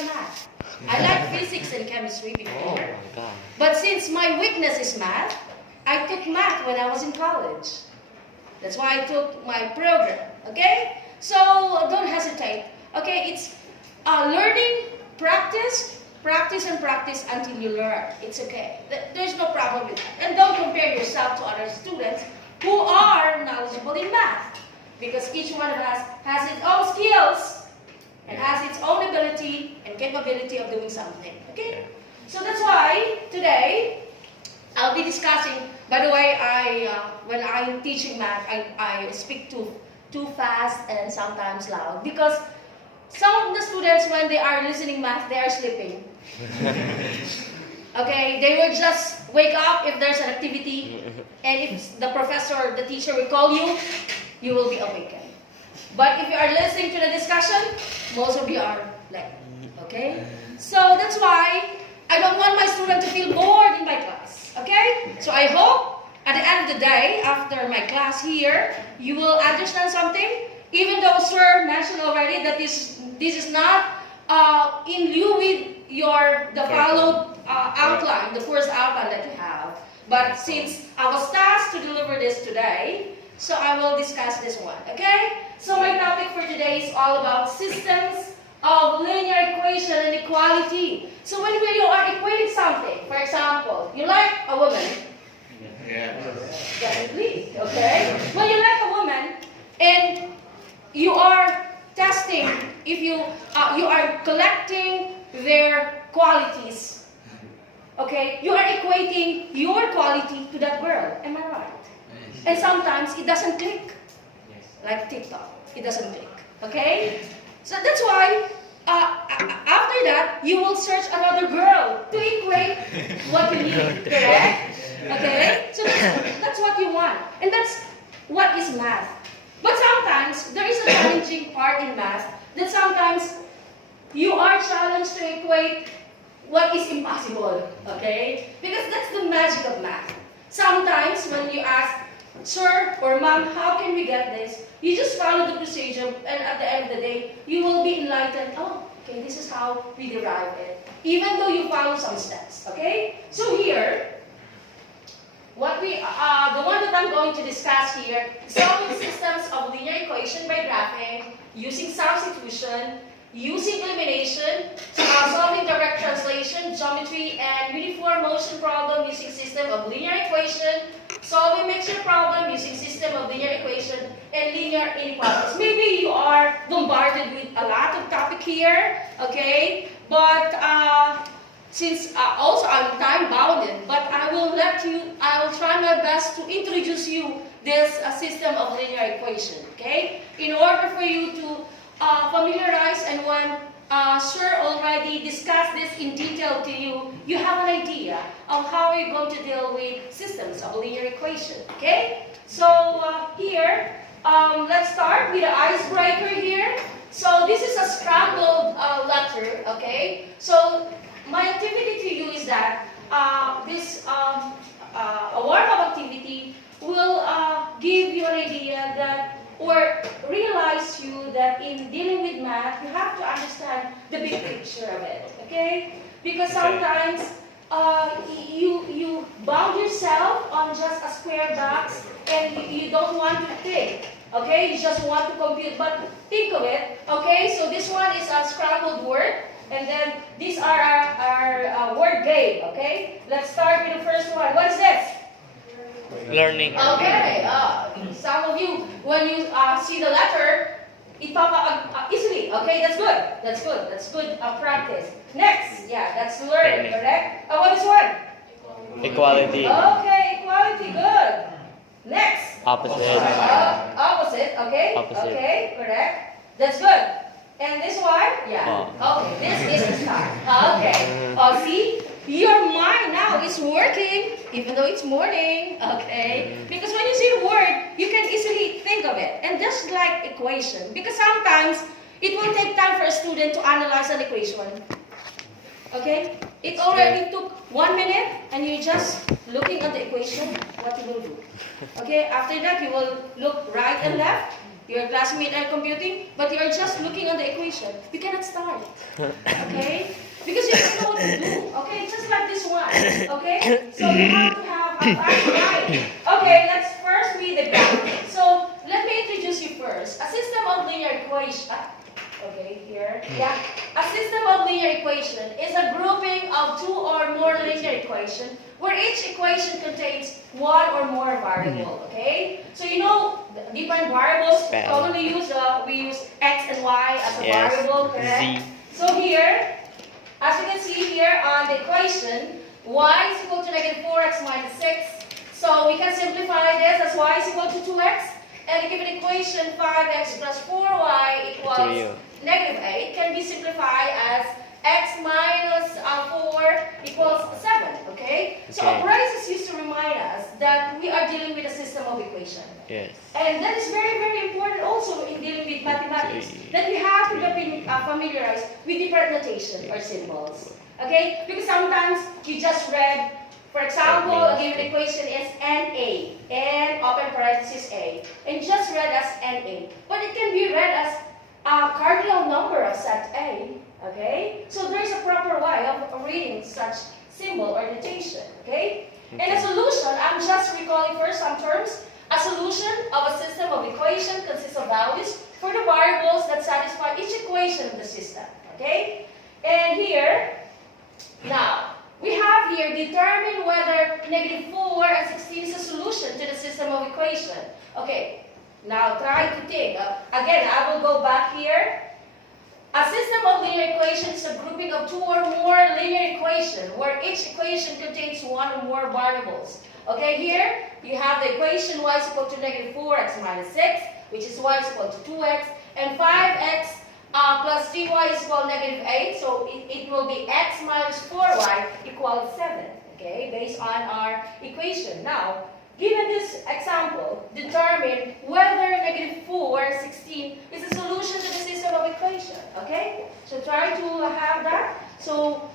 like math. I like physics and chemistry before. But since my weakness is math, I took math when I was in college. That's why I took my program, okay? So don't hesitate, okay? It's learning, practice, practice and practice until you learn. It's okay. There's no problem with that. And don't compare yourself to other students who are knowledgeable in math, because each one of us has its own skills and has its own ability and capability of doing something, okay? So that's why today I'll be discussing. By the way, when I'm teaching math, I speak too fast and sometimes loud, because some of the students, when they are listening math, they are sleeping. Okay, they will just wake up if there's an activity, and if the professor or the teacher will call you, you will be awakened. But if you are listening to the discussion, most of you are like, okay? So that's why I don't want my student to feel bored in my class, okay? So I hope at the end of the day, after my class here, you will understand something, even though Sir mentioned already that this is not in lieu with the followed outline, the course outline that you have. But since I was tasked to deliver this today, so I will discuss this one, okay? So my topic for today is all about systems of linear equation and equality. So when you are equating something, for example, you like a woman. Definitely, okay? When you like a woman and you are testing, if you are collecting their qualities, okay? You are equating your quality to that girl. Am I right? And sometimes it doesn't click. Like TikTok, it doesn't click. Okay? So that's why after that, you will search another girl to equate what you need, correct? Okay? So that's what you want. And that's what is math. But sometimes, there is a challenging part in math that sometimes you are challenged to equate what is impossible. Okay? Because that's the magic of math. Sometimes when you ask, Sir or Ma'am, how can we get this? You just follow the procedure, and at the end of the day, you will be enlightened. Oh, okay, this is how we derive it. Even though you follow some steps, okay? So here, the one that I'm going to discuss here, solving systems of linear equation by graphing, using substitution, using elimination, solving direct translation, geometry, and uniform motion problem using system of linear equation, solving mixture problem using system of linear equation, and linear inequalities. Maybe you are bombarded with a lot of topic here, okay? But since also I'm time bounded, but I will try my best to introduce you this system of linear equation, okay? In order for you to familiarize, and when Sir already discussed this in detail to you, you have an idea of how you're going to deal with systems of linear equation, okay? So here, let's start with the icebreaker here. So this is a scrambled letter, okay? So my activity to you is that a warm-up activity will give you an idea that, or realize you that in dealing with math, you have to understand the big picture of it, okay? Because sometimes you bound yourself on just a square box and you don't want to think, okay? You just want to compute, but think of it, okay? So this one is a scrambled word, and then these are our word game, okay? Let's start with the first one. What is this? Learning. Okay. Some of you, when you see the letter, it pop up easily. Okay, that's good. That's good. That's good practice. Next, yeah, that's learning, correct? What is one? Equality. Okay, equality, good. Next. Opposite. Opposite, okay? Opposite. Okay, correct. That's good. And this one? Yeah. Okay, this is the start. Okay. See? Your mind now is working, even though it's morning, okay? Because when you see a word, you can easily think of it. And just like equation, because sometimes it will take time for a student to analyze an equation. Okay? It already took 1 minute, and you're just looking at the equation, what you will do. Okay? After that, you will look right and left, your classmates are computing, but you are just looking on the equation. You cannot start. Okay? Because you don't know what to do. Okay? Just like this one. Okay? So you have to have a right. Okay, let's first read the graph. So let me introduce you first. A system of linear equation. Okay, here. Yeah. A system of linear equation is a grouping of two or more linear equations where each equation contains one or more variable. Okay? So you know different variables commonly used. We use x and y as a variable, correct? So here, as you can see here on the equation, y is equal to negative 4x minus 6. So we can simplify this as y is equal to 2x. And the given equation 5x plus 4y equals negative 8 can be simplified as x minus 4 equals 7. Okay? So braces used to remind us that we are dealing with a system of equation. Yes. And that is very, very important also in dealing with mathematics. That we have to be familiarized with different notation or symbols. Okay? Because sometimes you just read, for example, a given equation is NA, N open parenthesis A, and just read as NA. But it can be read as a cardinal number of set A. Okay? So there's a proper way of reading such symbol or notation. Okay? And a solution, I'm just recalling first some terms. A solution of a system of equation consists of values for the variables that satisfy each equation of the system. Okay? And here, now, we have here determine whether negative 4 and 16 is a solution to the system of equation. Okay, now try to think. Again, I will go back here. A system of linear equations is a grouping of two or more linear equations where each equation contains one or more variables. Okay, here you have the equation y is equal to negative 4x minus 6, which is y is equal to 2x, and 5x plus 3y is equal to negative 8, so it will be x minus 4y equals 7, okay, based on our equation. Now, given this example, determine whether negative 4, 16 is a solution to the system of equation, okay? So try to have that. So,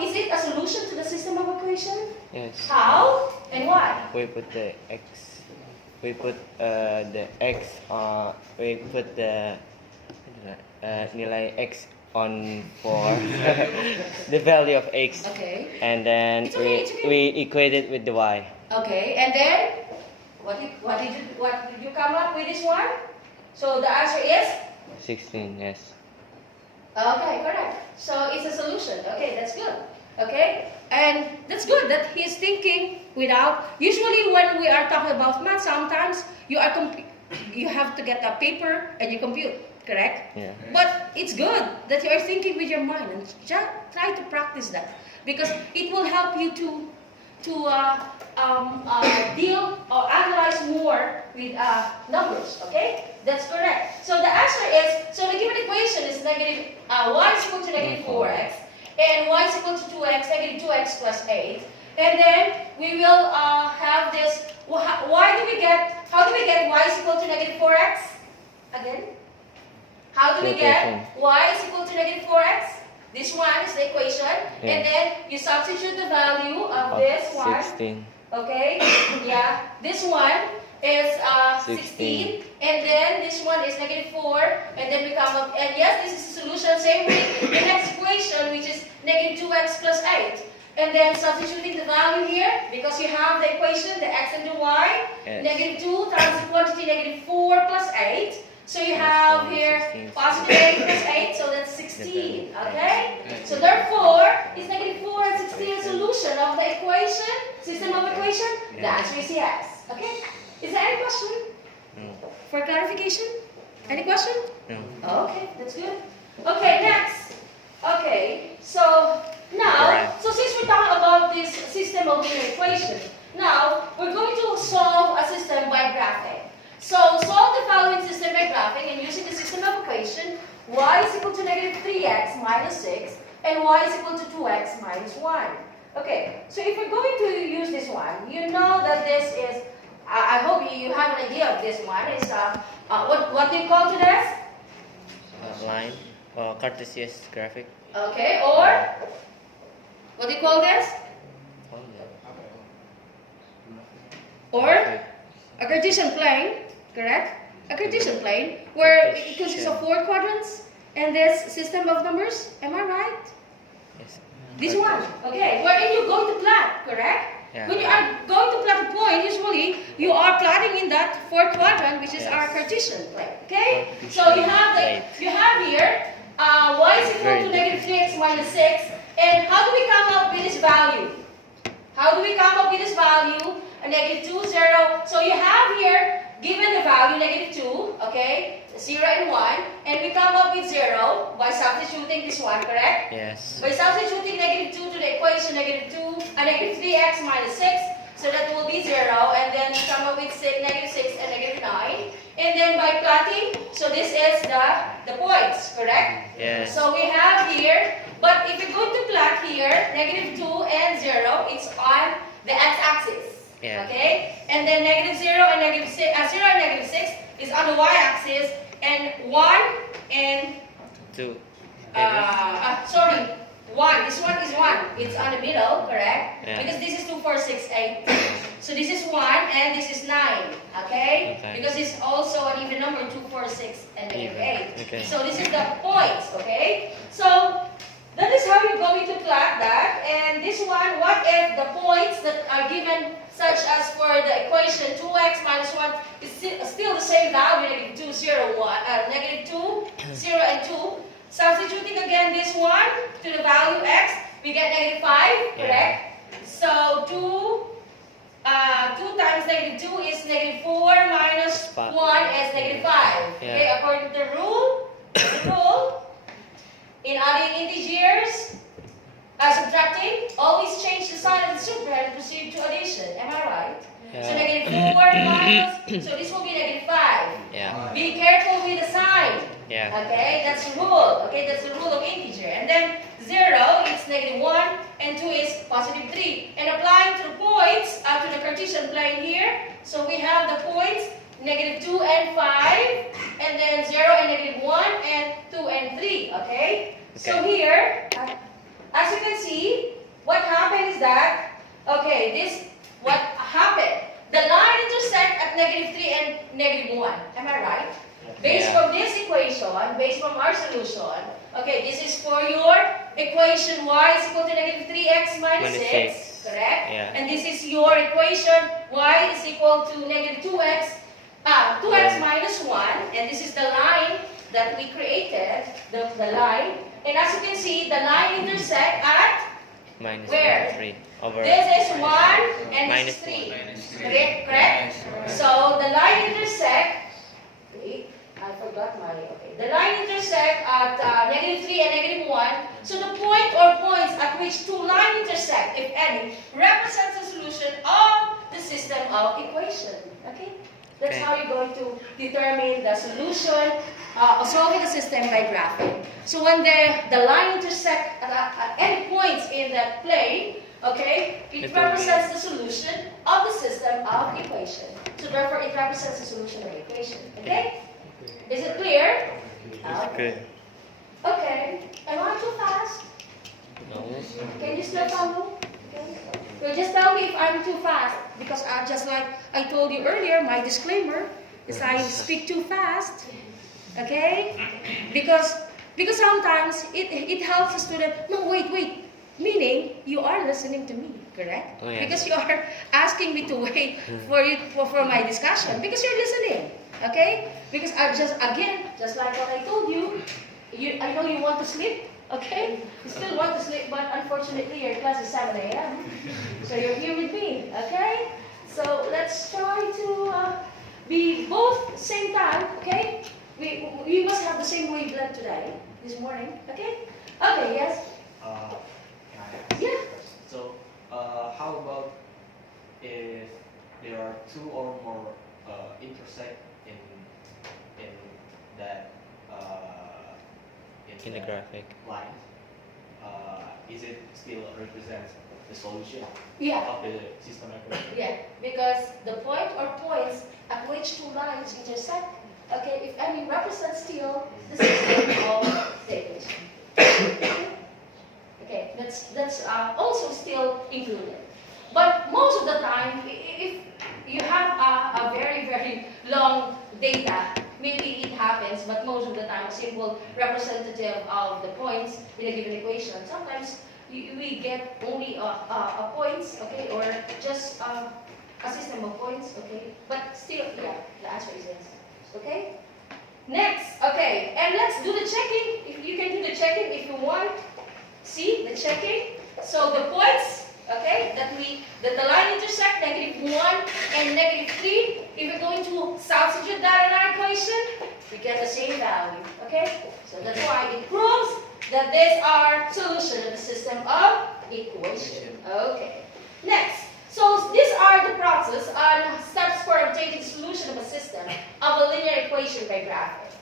is it a solution to the system of equation? Yes. How and why? We put the x. We put the x. We put the nilai x on for the value of x. Okay. And then It's okay. we equate it with the y. Okay. And then what did you come up with this one? So the answer is 16. Yes. okay, correct. So it's a solution. Okay, that's good. Okay, and that's good that he's thinking without. Usually, when we are talking about math, sometimes you have to get a paper and you compute. Correct? Yeah. But it's good that you are thinking with your mind and just try to practice that because it will help you to deal or analyze more with numbers. Okay, that's correct. So the answer is, so the given equation is negative y is equal to negative 4x and y is equal to 2x, negative 2x plus 8, and then we will have this. How do we get y is equal to negative 4x again? How do we get y is equal to negative 4x? This one is the equation. Yeah. And then you substitute the value of this one. 16. Okay? Yeah. This one is 16. And then this one is negative 4. And then we come up. And yes, this is the solution. Same with the next equation, which is negative 2x plus 8. And then substituting the value here, because you have the equation, the x and the y. Yes. Negative 2 times the quantity negative 4 plus 8. So you have here positive 8 plus 8, so that's 16, okay? So therefore, is negative 4 and 16 a solution of the equation, system of equation? The answer is yes, okay? Is there any question? No. For clarification? Any question? No. Okay, that's good. Okay, next. Okay, so now, so since we're talking about this system of linear equation, now we're going to solve a system by graphing. So solve the following system by graphing and using the system of equation y is equal to negative 3x minus 6 and y is equal to 2x minus 1. Okay, so if we're going to use this one, you know that this is, I hope you have an idea of this one, is what do you call to this? Line or Cartesian graphic. Okay, or what do you call this? Or a Cartesian plane, correct? A Cartesian plane where it consists of 4 quadrants and this system of numbers. Am I right? Yes. This one, okay, wherein you're going to plot, correct? Yeah. When you are going to plot a point, usually you are plotting in that 4th quadrant, which is our Cartesian plane, okay? So you have here y is equal to negative 3x minus 6, and how do we come up with this value? How do we come up with this value? A negative 2, 0. So you have here given the value negative 2, okay, 0 and 1, and we come up with 0 by substituting this one, correct? Yes. By substituting negative 2 to the equation negative 3x minus 6, so that will be 0, and then we come up with negative 6 and negative 9. And then by plotting, so this is the points, correct? Yes. So we have here, but if you're going to plot here, negative 2 and 0, it's on the x-axis. Yeah. Okay? And then negative 0 and negative 6, 0 and negative 6 is on the y-axis, and 1 and 2. sorry, 1. This one is 1. It's on the middle, correct? Yeah. Because this is 2, 4, 6, 8. So this is 1 and this is 9. Okay? Because it's also an even number, 2, 4, 6, and negative 8. Okay. So this is the points, okay? So that is how you're going to plot that. And this one, what if the points that are given, such as for the equation 2x minus 1 is still the same value, negative 2, 0, 1, negative 2, 0, and 2. Substituting again this one to the value x, we get negative 5, correct? So 2 times negative 2 is negative 4 minus 1 is negative 5. Okay, according to the rule, in adding integers, subtracting, always change the sign of the superhead and proceed to addition. Am I right? Yeah. So negative 4 minus, so this will be negative 5. Yeah. Be careful with the sign. Yeah. Okay, that's the rule. Okay, that's the rule of integer. And then 0, it's negative 1, and 2 is positive 3. And applying to the points, to the Cartesian plane here, so we have the points, negative 2 and 5, and then 0 and negative 1, and 2 and 3. Okay? So here, as you can see, what happened is that, okay, what happened? The line intersect at negative 3 and negative 1. Am I right? Based from this equation, based from our solution, okay, this is for your equation y is equal to negative 3x minus 6, correct? Yeah. And this is your equation y is equal to negative 2x minus 1, and this is the line that we created, the line. And as you can see, the line intersect at Minus where? 3 over. This is 1 and Minus this is 3. 1. Correct? So the line intersect, wait, I forgot my, okay. The line intersect at negative 3 and negative 1. So the point or points at which two lines intersect, if any, represents the solution of the system of equation. Okay? That's how you're going to determine the solution of solving the system by graphing. So when the line intersect at any points in that plane, okay, it represents the solution of the system of equation. So therefore, it represents the solution of the equation. Okay? Is it clear? It's good. Okay. Am I too fast? No. Can you still follow? Okay. So just tell me if I'm too fast, because just like I told you earlier, my disclaimer is I speak too fast. Okay? Because sometimes it helps the student. No, wait. Meaning you are listening to me, correct? Oh, yeah. Because you are asking me to wait for my discussion, because you're listening. Okay? Because just like what I told you, I know you want to sleep. Okay? You still want to sleep, but unfortunately your class is 7 a.m. So you're here with me. Okay? So let's try to be both same time. Okay? We must have the same wavelength today, this morning. Okay? Okay, yes? Can I ask Yeah. So, how about if there are two or more intersect in that In the graphic. line? Is it still represents the solution Yeah. of the system equation? Yeah, because the point or points at which two lines intersect, okay, if any represents still the system of the equation. Okay, that's also still included. But most of the time, if you have a very, very long data, maybe it happens, but most of the time, a simple representative of the points in a given equation. Sometimes we get only a points, okay, or just a system of points, okay. But still, yeah, the answer is yes, okay. Next, okay, and let's do the checking. If you can do the checking if you want. See the checking. So the points, okay, that the line intersect -1 and -3. If we're going to substitute that in our equation, we get the same value. Okay, so that's why it proves that these are solution of the system of equation. Okay. Next. So these are the process and steps for obtaining solution of a system of a linear equation by graphing.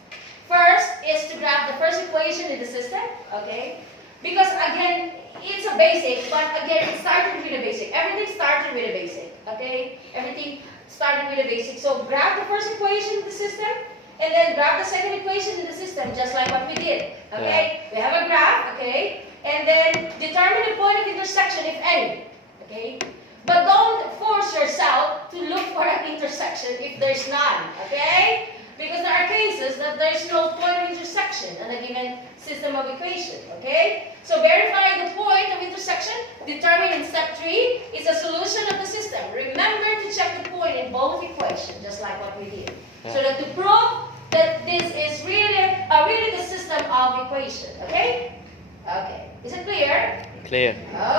First is to graph the first equation in the system, okay? Because again, it's a basic, but again, it started with a basic. Everything started with a basic, okay? Everything started with a basic. So graph the first equation in the system, and then graph the second equation in the system, just like what we did, okay? We have a graph, okay? And then determine the point of intersection, if any, okay? But don't force yourself to look for an intersection if there's none, okay? Because there are cases that there's no point of intersection in a given system of equation, okay? So verifying the point of intersection determined in step 3 is a solution of the system. Remember to check the point in both equations, just like what we did. So that to prove that this is really the system of equation, okay? Okay, is it clear? Clear.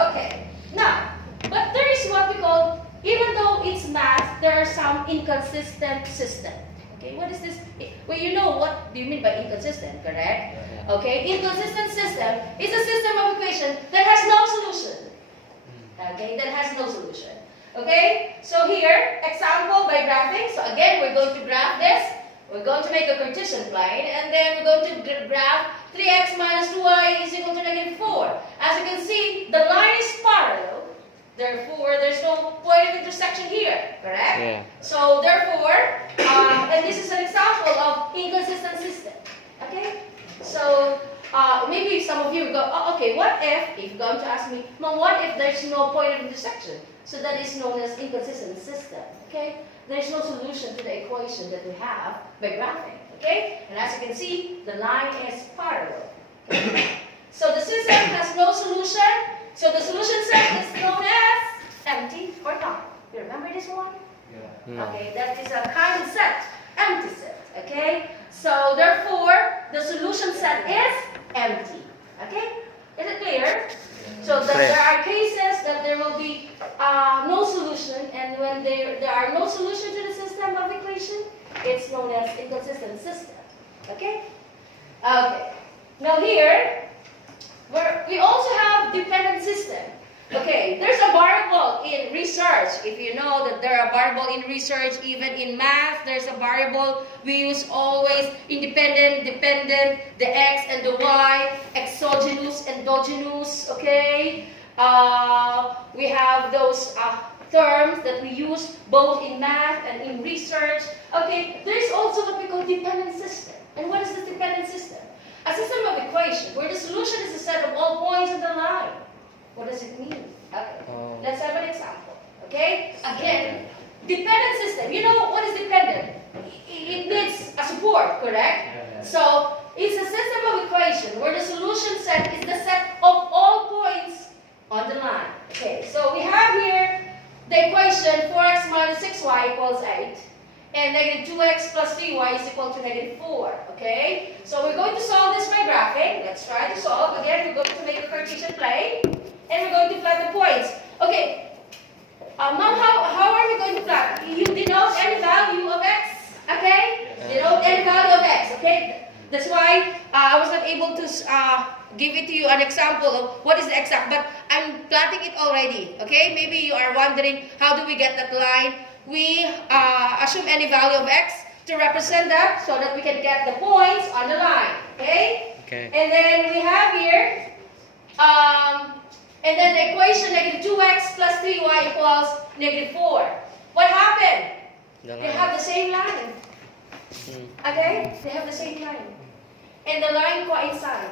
Okay, now, but there is what we call, even though it's math, there are some inconsistent system. Okay, what is this? Well, you know what do you mean by inconsistent, correct? Okay, inconsistent system is a system of equation that has no solution. Okay, that has no solution. Okay, so here, example by graphing. So again, we're going to graph this. We're going to make a Cartesian plane, and then we're going to graph 3x minus 2y is equal to -4. As you can see, the line is parallel. Therefore, there's no point of intersection here, correct? Yeah. So therefore, and this is an example of inconsistent system. Okay? So maybe some of you go, oh, okay, what if you're going to ask me, no, what if there's no point of intersection? So that is known as inconsistent system. Okay? There's no solution to the equation that we have by graphing. Okay? And as you can see, the line is parallel. Okay? So the system has no solution. So the solution set is known as empty or not. You remember this one? Yeah. No. Okay, that is a common set, empty set. Okay, so therefore the solution set is empty. Okay, is it clear? So that Clear. there are cases that there will be no solution, and when there are no solution to the system of equation, it's known as inconsistent system. Okay. Okay. Now here. We also have dependent system. Okay, there's a variable in research. If you know that there are variable in research, even in math, there's a variable. We use always independent, dependent, the x and the y, exogenous, endogenous. Okay, we have those terms that we use both in math and in research. Okay, there's also what we call dependent system. And what is the dependent system? A system of equation where the solution is a set of all points on the line. What does it mean? Okay. Let's have an example. Okay? Again, dependent system. You know what is dependent? It needs a support, correct? So it's a system of equation where the solution set is the set of all points on the line. Okay, so we have here the equation 4x minus 6y equals 8. And -2x plus 3y is equal to -4, okay? So we're going to solve this by graphing. Let's try to solve. Again, we're going to make a Cartesian plane, and we're going to plot the points. Okay, Mom, how are we going to plot? You denote any value of x, okay? Denote any value of x, okay? That's why I was not able to give it to you an example of what is the exact, but I'm plotting it already, okay? Maybe you are wondering, how do we get that line? We assume any value of x to represent that so that we can get the points on the line, okay? Okay. And then we have here, and then the equation -2x plus 3y equals -4. What happened? They have the same line, okay? They have the same line. And the line coincide,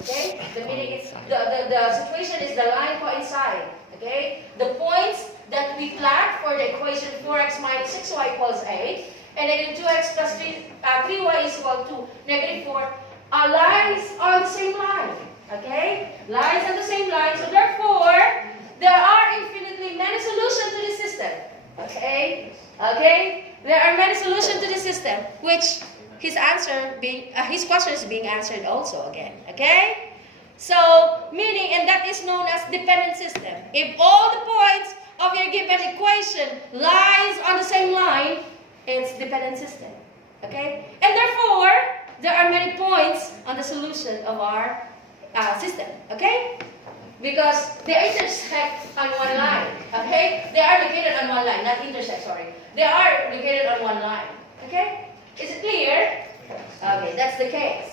okay? The meaning is, the situation is the line coincide, okay? The points that we plot for the equation 4x minus 6y equals 8 and negative 2x plus 3y is equal to negative 4 lies on the same line. Okay? Lies on the same line. So therefore, there are infinitely many solutions to this system. Okay? Okay? There are many solutions to this system, which his question is being answered also again. Okay? So, meaning, and that is known as dependent system. If all the points of your given equation lies on the same line, it's dependent system. Okay? And therefore, there are many points on the solution of our system. Okay? Because they intersect on one line. Okay? They are located on one line, not intersect, sorry. They are located on one line. Okay? Is it clear? Okay, that's the case.